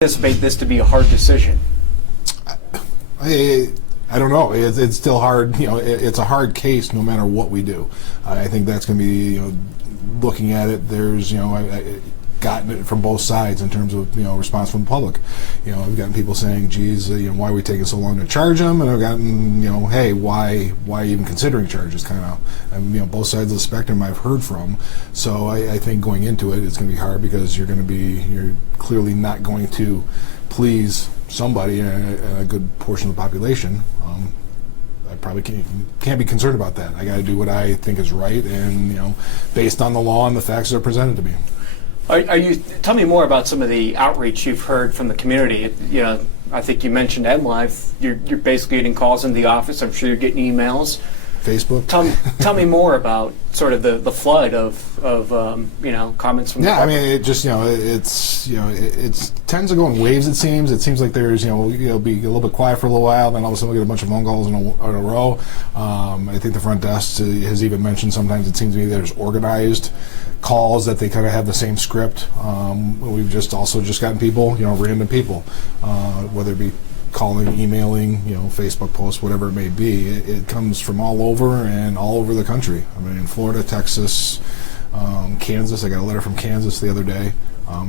Anticipate this to be a hard decision? I don't know. It's still hard. It's a hard case no matter what we do. I think that's going to be, looking at it. There's, I gotten it from both sides in terms of, response from the public. I've gotten people saying, "Geez, why are we taking so long to charge them?" And I've gotten, "Hey, why even considering charges?" Kind of, and both sides of the spectrum I've heard from. So I think going into it, it's going to be hard because you're clearly not going to please somebody, a good portion of the population. I probably can't be concerned about that. I got to do what I think is right, and based on the law and the facts that are presented to me. Tell me more about some of the outreach you've heard from the community. I think you mentioned MLive. You're basically getting calls into the office. I'm sure you're getting emails. Facebook. Tell me more about sort of the flood of comments from the public. I mean, it just it tends to go in waves. It seems like there's it'll be a little bit quiet for a little while, then all of a sudden we get a bunch of phone calls in a row. I think the front desk has even mentioned sometimes it seems to me there's organized calls that they kind of have the same script. We've just gotten people, random people, whether it be calling, emailing, Facebook posts, whatever it may be. It comes from all over the country. I mean, Florida, Texas, Kansas. I got a letter from Kansas the other day.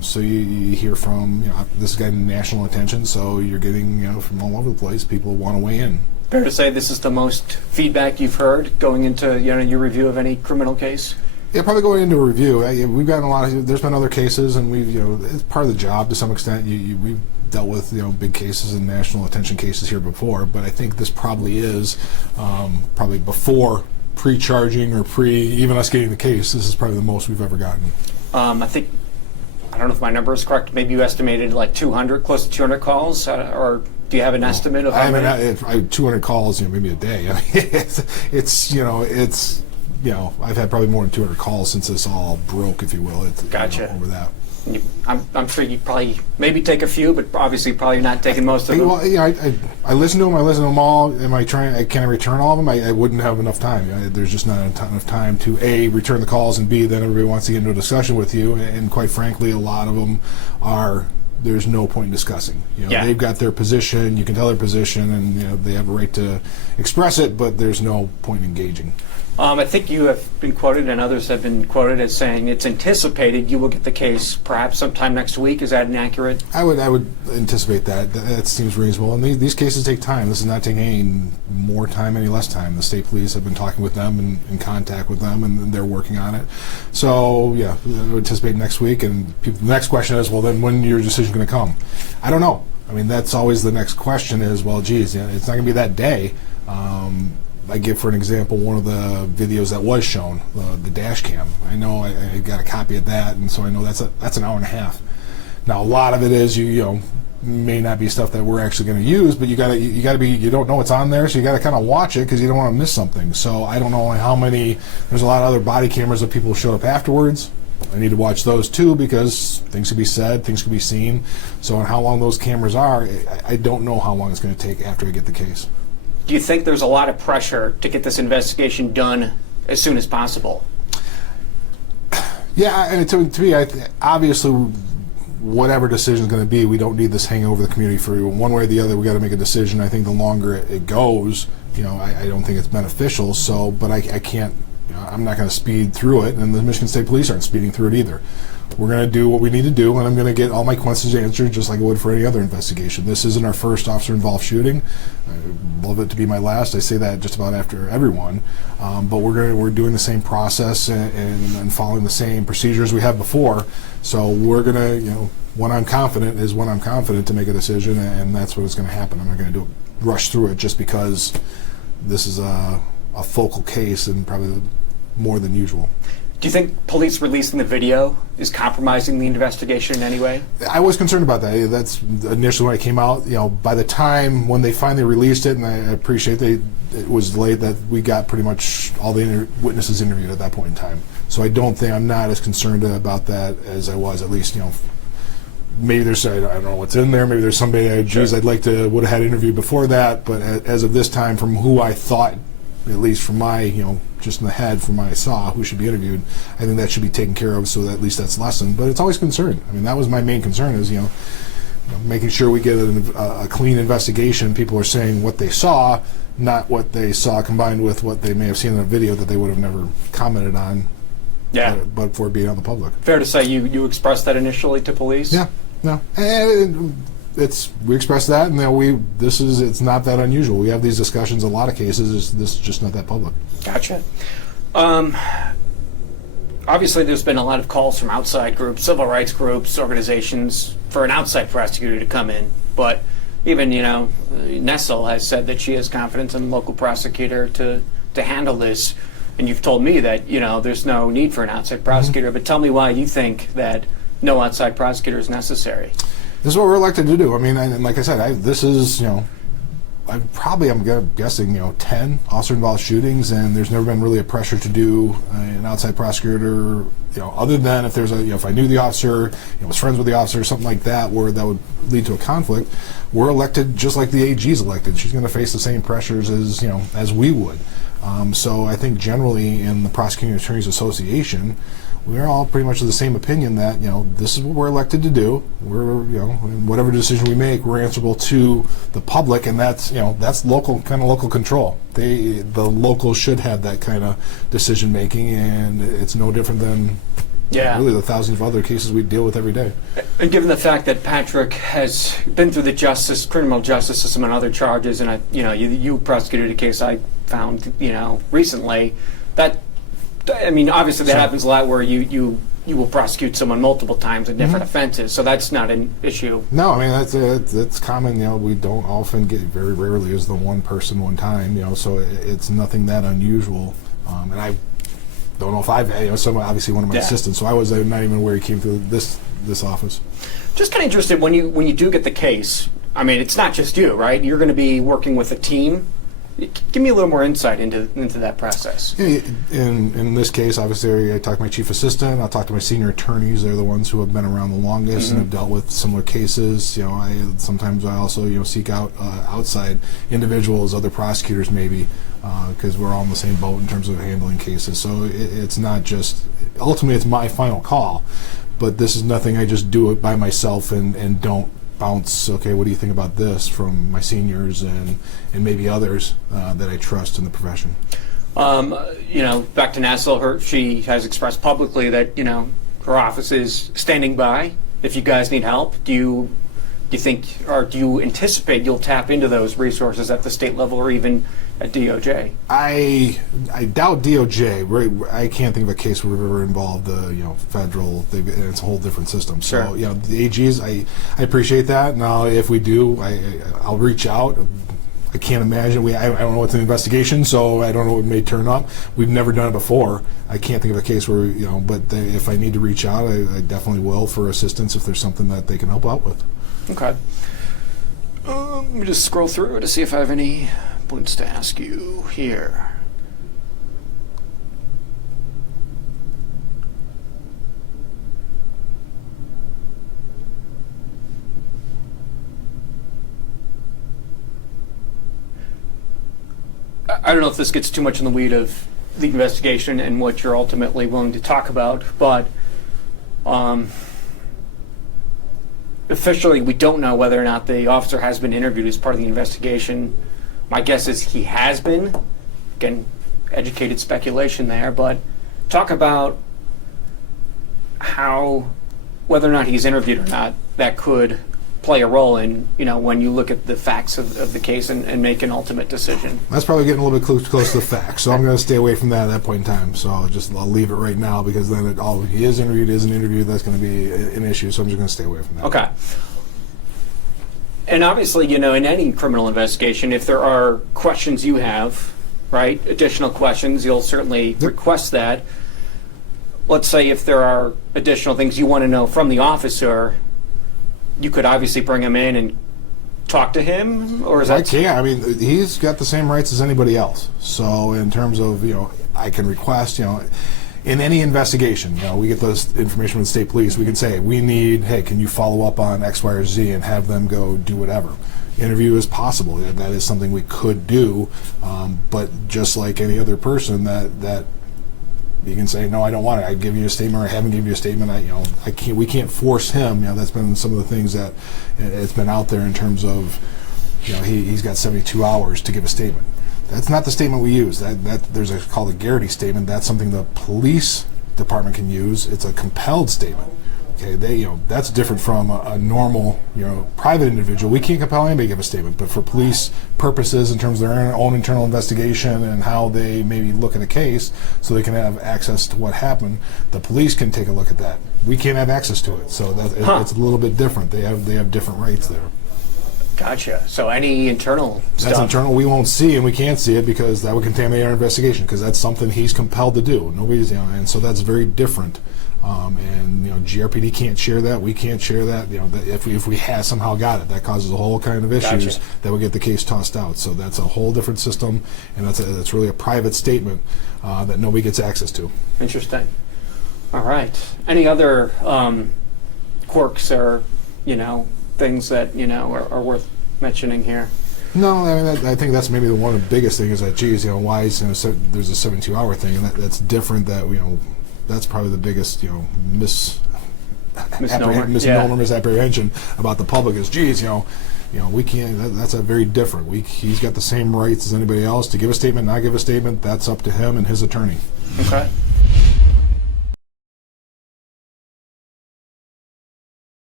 So you hear from, this is getting national attention, so you're getting, from all over the place, people want to weigh in. Fair to say this is the most feedback you've heard going into, your review of any criminal case? Yeah, probably going into a review. We've gotten a lot of, there's been other cases, and we've, it's part of the job to some extent. We've dealt with, big cases and national attention cases here before, but I think this probably is, probably before pre-charging or even us getting the case, this is probably the most we've ever gotten. I don't know if my number is correct, maybe you estimated like 200, close to 200 calls, or do you have an estimate of how many? I have 200 calls, maybe a day. I mean, I've had probably more than 200 calls since this all broke, if you will. Gotcha. Over that. I'm sure you probably maybe take a few, but obviously probably not taking most of them. Well, I listen to them. I listen to them all. Can I return all of them? I wouldn't have enough time. There's just not enough time to A, return the calls, and B, then everybody wants to get into a discussion with you. And quite frankly, a lot of them there's no point in discussing. They've got their position. You can tell their position, and they have a right to express it, but there's no point in engaging. I think you have been quoted, and others have been quoted as saying it's anticipated you will get the case perhaps sometime next week. Is that inaccurate? I would anticipate that. That seems reasonable. And these cases take time. This is not taking any more time, any less time. The state police have been talking with them and in contact with them, and they're working on it. So, yeah, I would anticipate next week. And the next question is, well, then when your decision going to come? I don't know. I mean, that's always the next question is, well, geez, it's not going to be that day. I give, for an example, one of the videos that was shown, the dash cam. I know I got a copy of that, and so I know that's an hour and a half. Now, a lot of it is may not be stuff that we're actually going to use, but you don't know what's on there, so you got to kind of watch it because you don't want to miss something. So I don't know how many. There's a lot of other body cameras of people who showed up afterwards. I need to watch those too because things could be said, things could be seen. So on how long those cameras are, I don't know how long it's going to take after I get the case. Do you think there's a lot of pressure to get this investigation done as soon as possible? Yeah, and to me, obviously, whatever decision is going to be, we don't need this hanging over the community for one way or the other. We got to make a decision. I think the longer it goes, I don't think it's beneficial. So, but I can't. I'm not going to speed through it, and the Michigan State Police aren't speeding through it either. We're going to do what we need to do, and I'm going to get all my questions answered just like I would for any other investigation. This isn't our first officer-involved shooting. I'd love it to be my last. I say that just about after everyone. But we're doing the same process and following the same procedures we have before. So we're going to, when I'm confident to make a decision, and that's what is going to happen. I'm not going to rush through it just because this is a focal case and probably more than usual. Do you think police releasing the video is compromising the investigation in any way? I was concerned about that. That's initially when it came out. By the time when they finally released it, and I appreciate it was delayed, that we got pretty much all the witnesses interviewed at that point in time. So I'm not as concerned about that as I was, at least, maybe there's, I don't know what's in there, maybe there's somebody, I'd like to, would have had interviewed before that, but as of this time, from who I thought, at least from my, just in the head, from what I saw, who should be interviewed, I think that should be taken care of, so that at least that's lessened. But it's always concern. I mean, that was my main concern is, making sure we get a clean investigation. People are saying what they saw, not what they saw combined with what they may have seen in a video that they would have never commented on. Yeah. But for being on the public. Fair to say you expressed that initially to police? Yeah. No. And we expressed that, and it's not that unusual. We have these discussions in a lot of cases. This is just not that public. Gotcha. Obviously, there's been a lot of calls from outside groups, civil rights groups, organizations, for an outside prosecutor to come in. But even, Nessel has said that she has confidence in the local prosecutor to handle this. And you've told me that, there's no need for an outside prosecutor. But tell me why you think that no outside prosecutor is necessary. This is what we're elected to do. I mean, like I said, this is, I'm guessing, 10 officer-involved shootings, and there's never been really a pressure to do an outside prosecutor, other than if there's if I knew the officer, was friends with the officer, something like that, where that would lead to a conflict. We're elected just like the AG is elected. She's going to face the same pressures as we would. So I think generally in the Prosecuting Attorneys Association, we're all pretty much of the same opinion that this is what we're elected to do. We're whatever decision we make, we're answerable to the public, and that's local control. The locals should have that kind of decision making, and it's no different than really the thousands of other cases we deal with every day. And given the fact that Patrick has been through the criminal justice system and other charges, and you prosecuted a case I found recently that. I mean, obviously that happens a lot where you will prosecute someone multiple times in different offenses, so that's not an issue. No, I mean that's common. We don't often get, very rarely is the one person one time. So it's nothing that unusual. And I don't know if I've had obviously one of my assistants, so I was not even aware he came through this office. Just kind of interested when you do get the case. I mean, it's not just you, right? You're going to be working with a team. Give me a little more insight into that process. In this case, obviously, I talk to my chief assistant. I'll talk to my senior attorneys. They're the ones who have been around the longest and have dealt with similar cases. Sometimes I also seek out outside individuals, other prosecutors maybe, because we're all in the same boat in terms of handling cases. So it's not just ultimately it's my final call, but this is nothing I just do it by myself and don't bounce, okay, what do you think about this, from my seniors and maybe others that I trust in the profession. Back to Nassau, she has expressed publicly that, her office is standing by if you guys need help. Do you think, or do you anticipate you'll tap into those resources at the state level or even at DOJ? I doubt DOJ. I can't think of a case where we've ever involved the federal. It's a whole different system. So Sure. The AGs. I appreciate that. Now, if we do, I'll reach out. I can't imagine. I don't know what's an investigation, so I don't know what may turn up. We've never done it before. I can't think of a case where But if I need to reach out, I definitely will for assistance if there's something that they can help out with. Okay. Let me just scroll through to see if I have any points to ask you here. I don't know if this gets too much in the weed of the investigation and what you're ultimately willing to talk about, but officially we don't know whether or not the officer has been interviewed as part of the investigation. My guess is he has been. Again, educated speculation there, but talk about whether or not he's interviewed or not, that could play a role in, when you look at the facts of the case and make an ultimate decision. That's probably getting a little bit close to the facts, so I'm going to stay away from that at that point in time. So I'll leave it right now, because then he is interviewed, that's going to be an issue, so I'm just going to stay away from that. Okay. And obviously, in any criminal investigation, if there are questions you have, right, additional questions, you'll certainly request that. Let's say if there are additional things you want to know from the officer, you could obviously bring him in and talk to him, or is that? I can. I mean, he's got the same rights as anybody else. So in terms of, I can request, in any investigation, we get this information from the state police, we can say, hey, can you follow up on X, Y, or Z, and have them go do whatever. Interview is possible. That is something we could do, but just like any other person that He can say, no, I don't want it. I give you a statement, or I haven't given you a statement. We can't force him. That's been some of the things that it's been out there in terms of, he's got 72 hours to give a statement. That's not the statement we use. There's called a Garrity statement. That's something the police department can use. It's a compelled statement. Okay, that's different from a normal, private individual. We can't compel anybody to give a statement, but for police purposes, in terms of their own internal investigation and how they maybe look at a case, so they can have access to what happened, the police can take a look at that. We can't have access to it, so it's a little bit different. They have different rights there. Gotcha. So any internal stuff? That's internal. We won't see, and we can't see it because that would contaminate our investigation. Because that's something he's compelled to do. Nobody's, and so that's very different. And GRPD can't share that. We can't share that. If we had somehow got it, that causes a whole kind of issues that would get the case tossed out. So that's a whole different system, and that's really a private statement that nobody gets access to. Interesting. All right. Any other quirks or things that are worth mentioning here? No, I mean I think that's maybe one of the biggest things is that why is there's a 72-hour thing, and that's different. That that's probably the biggest misapprehension about the public is we can't. That's a very different. He's got the same rights as anybody else to give a statement, not give a statement. That's up to him and his attorney. Okay.